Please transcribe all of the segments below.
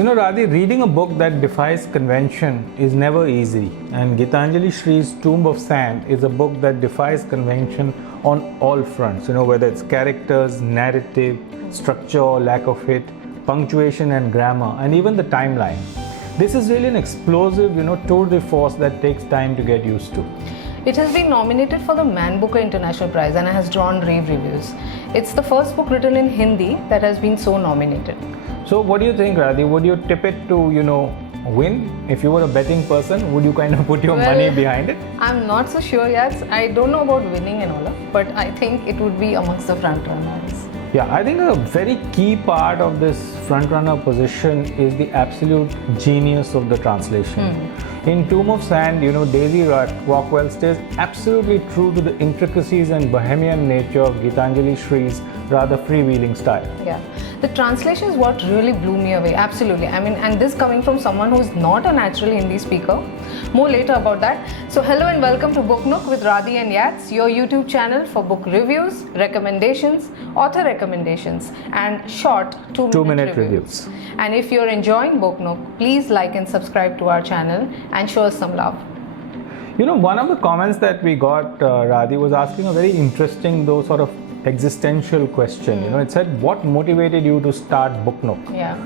You know, Radi, reading a book that defies convention is never easy. And Geetanjali Shree's Tomb of Sand is a book that defies convention on all fronts. You know, whether it's characters, narrative, structure or lack of it, punctuation and grammar, and even the timeline. This is really an explosive, tour de force that takes time to get used to. It has been nominated for the Man Booker International Prize and has drawn rave reviews. It's the first book written in Hindi that has been so nominated. So what do you think, Radi? Would you tip it to, win? If you were a betting person, would you kind of put your money behind it? I'm not so sure yet. I don't know about winning and all, but I think it would be amongst the front runners. Yeah, I think a very key part of this frontrunner position is the absolute genius of the translation. In Tomb of Sand, Daisy Rockwell stays absolutely true to the intricacies and bohemian nature of Geetanjali Shree's rather freewheeling style. Yeah, the translation is what really blew me away, absolutely. I mean, and this coming from someone who's not a natural Hindi speaker. More later about that. So hello and welcome to Book Nook with Radi and Yats, your YouTube channel for book reviews, recommendations, author recommendations and short 2-minute reviews. And if you're enjoying Book Nook, please like and subscribe to our channel and show us some love. One of the comments that we got, Radi, was asking a very interesting, though sort of existential question. It said, what motivated you to start Book Nook? Yeah.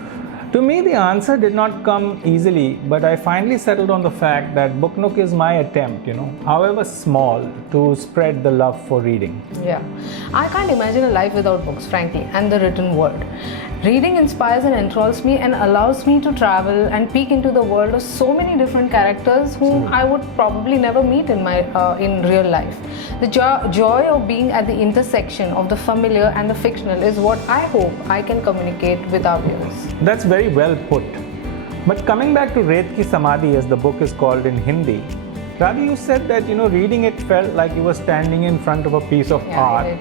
To me, the answer did not come easily, but I finally settled on the fact that Book Nook is my attempt, however small, to spread the love for reading. Yeah, I can't imagine a life without books, frankly, and the written word. Reading inspires and enthralls me and allows me to travel and peek into the world of so many different characters whom I would probably never meet in real life. The joy of being at the intersection of the familiar and the fictional is what I hope I can communicate with our viewers. That's very well put. But coming back to Ret Ki Samadhi, as the book is called in Hindi, Radi, you said that reading it felt like you were standing in front of a piece of art.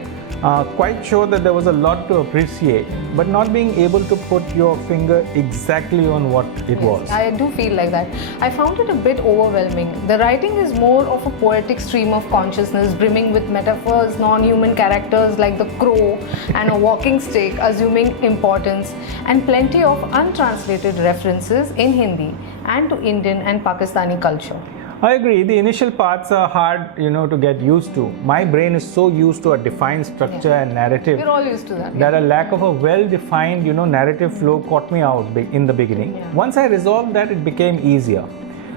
Quite sure that there was a lot to appreciate, but not being able to put your finger exactly on what it was. I do feel like that. I found it a bit overwhelming. The writing is more of a poetic stream of consciousness, brimming with metaphors, non-human characters like the crow and a walking stick, assuming importance, and plenty of untranslated references in Hindi and to Indian and Pakistani culture. I agree. The initial parts are hard, to get used to. My brain is so used to a defined structure and narrative. We're all used to that. That a lack of a well-defined, narrative flow caught me out in the beginning. Yeah. Once I resolved that, it became easier.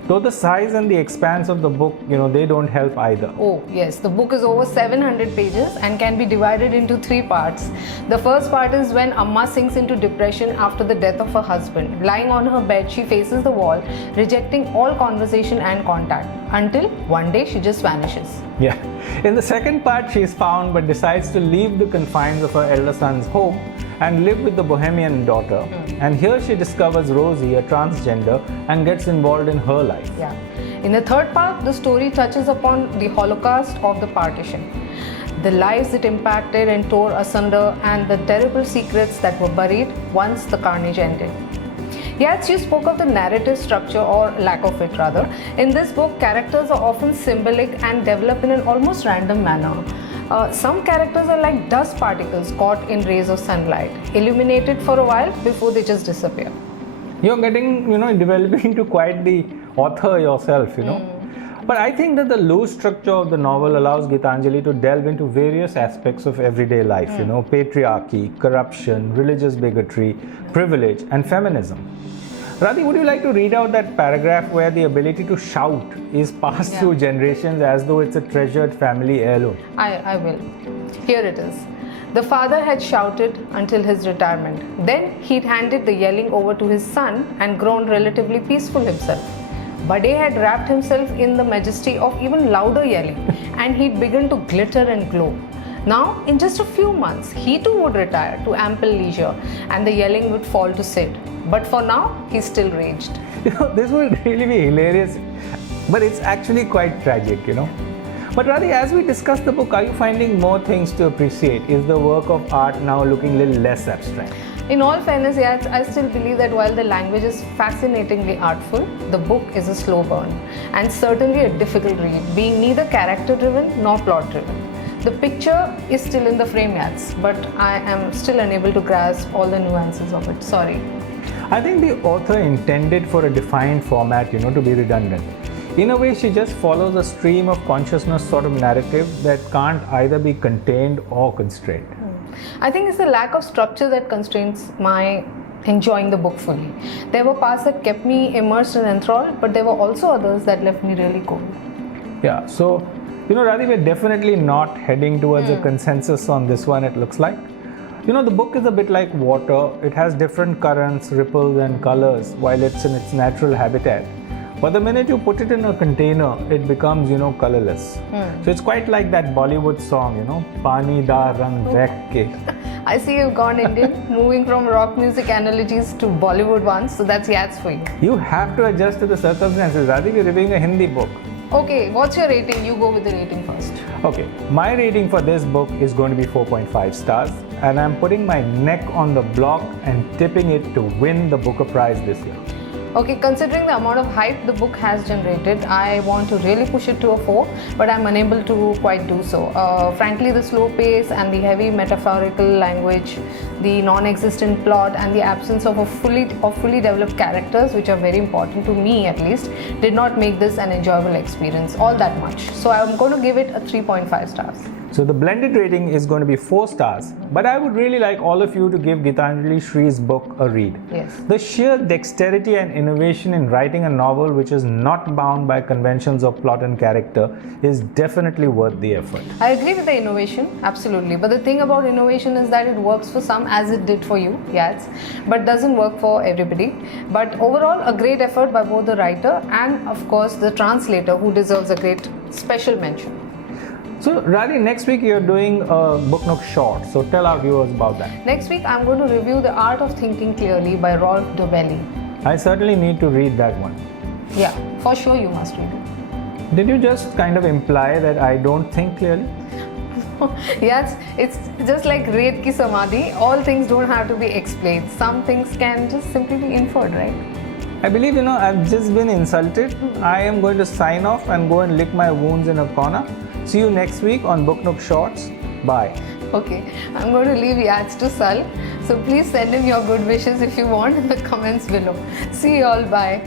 Though the size and the expanse of the book, they don't help either. Oh yes, the book is over 700 pages and can be divided into 3 parts. The first part is when Amma sinks into depression after the death of her husband. Lying on her bed, she faces the wall, rejecting all conversation and contact, until one day she just vanishes. Yeah. In the second part, she is found but decides to leave the confines of her elder son's home and live with the bohemian daughter. And here she discovers Rosie, a transgender, and gets involved in her life. Yeah. In the third part, the story touches upon the Holocaust of the partition, the lives it impacted and tore asunder, and the terrible secrets that were buried once the carnage ended. Yats, you spoke of the narrative structure, or lack of it rather. In this book, characters are often symbolic and develop in an almost random manner. Some characters are like dust particles caught in rays of sunlight, illuminated for a while before they just disappear. You're getting, developing into quite the author yourself, But I think that the loose structure of the novel allows Geetanjali to delve into various aspects of everyday life, patriarchy, corruption, religious bigotry, privilege, and feminism. Radi, would you like to read out that paragraph where the ability to shout is passed through generations as though it's a treasured family heirloom? I will. Here it is. The father had shouted until his retirement. Then he'd handed the yelling over to his son and grown relatively peaceful himself. Bade had wrapped himself in the majesty of even louder yelling, and he'd begun to glitter and glow. Now, in just a few months, he too would retire to ample leisure, and the yelling would fall to sit. But for now, he still raged. This would really be hilarious, but it's actually quite tragic, But Radi, as we discuss the book, are you finding more things to appreciate? Is the work of art now looking a little less abstract? In all fairness, Yats, I still believe that while the language is fascinatingly artful, the book is a slow burn and certainly a difficult read, being neither character-driven nor plot-driven. The picture is still in the frame, Yats, but I am still unable to grasp all the nuances of it. Sorry. I think the author intended for a defined format, to be redundant. In a way, she just follows a stream of consciousness sort of narrative that can't either be contained or constrained. I think it's the lack of structure that constrains my enjoying the book fully. There were parts that kept me immersed and enthralled, but there were also others that left me really cold. Yeah, so, Radi, we're definitely not heading towards a consensus on this one, it looks like. The book is a bit like water. It has different currents, ripples, and colors while it's in its natural habitat. But the minute you put it in a container, it becomes, colorless. So it's quite like that Bollywood song, Pani da rang vek ke. I see you've gone Indian, moving from rock music analogies to Bollywood ones, so that's Yats for you. You have to adjust to the circumstances. Radi, we're reviewing a Hindi book. Okay, what's your rating? You go with the rating first. Okay, my rating for this book is going to be 4.5 stars, and I'm putting my neck on the block and tipping it to win the Booker Prize this year. Okay, considering the amount of hype the book has generated, I want to really push it to a 4, but I'm unable to quite do so. Frankly, the slow pace and the heavy metaphorical language, the non-existent plot, and the absence of fully developed characters, which are very important to me at least, did not make this an enjoyable experience all that much. So I'm going to give it a 3.5 stars. So the blended rating is going to be 4 stars, but I would really like all of you to give Geetanjali Shree's book a read. Yes. The sheer dexterity and innovation in writing a novel which is not bound by conventions of plot and character is definitely worth the effort. I agree with the innovation, absolutely. But the thing about innovation is that it works for some, as it did for you, Yats, but doesn't work for everybody. But overall, a great effort by both the writer and, of course, the translator, who deserves a great special mention. So, Radi, next week you're doing a Book Nook short, so tell our viewers about that. Next week, I'm going to review The Art of Thinking Clearly by Rolf Dobelli. I certainly need to read that one. Yeah, for sure you must read it. Did you just kind of imply that I don't think clearly? Yes, it's just like Red Ki Samadhi. All things don't have to be explained. Some things can just simply be inferred, right? I believe, I've just been insulted. I am going to sign off and go and lick my wounds in a corner. See you next week on Book Nook Shorts. Bye. Okay, I'm going to leave Yats to sulk. So please send in your good wishes if you want in the comments below. See you all. Bye.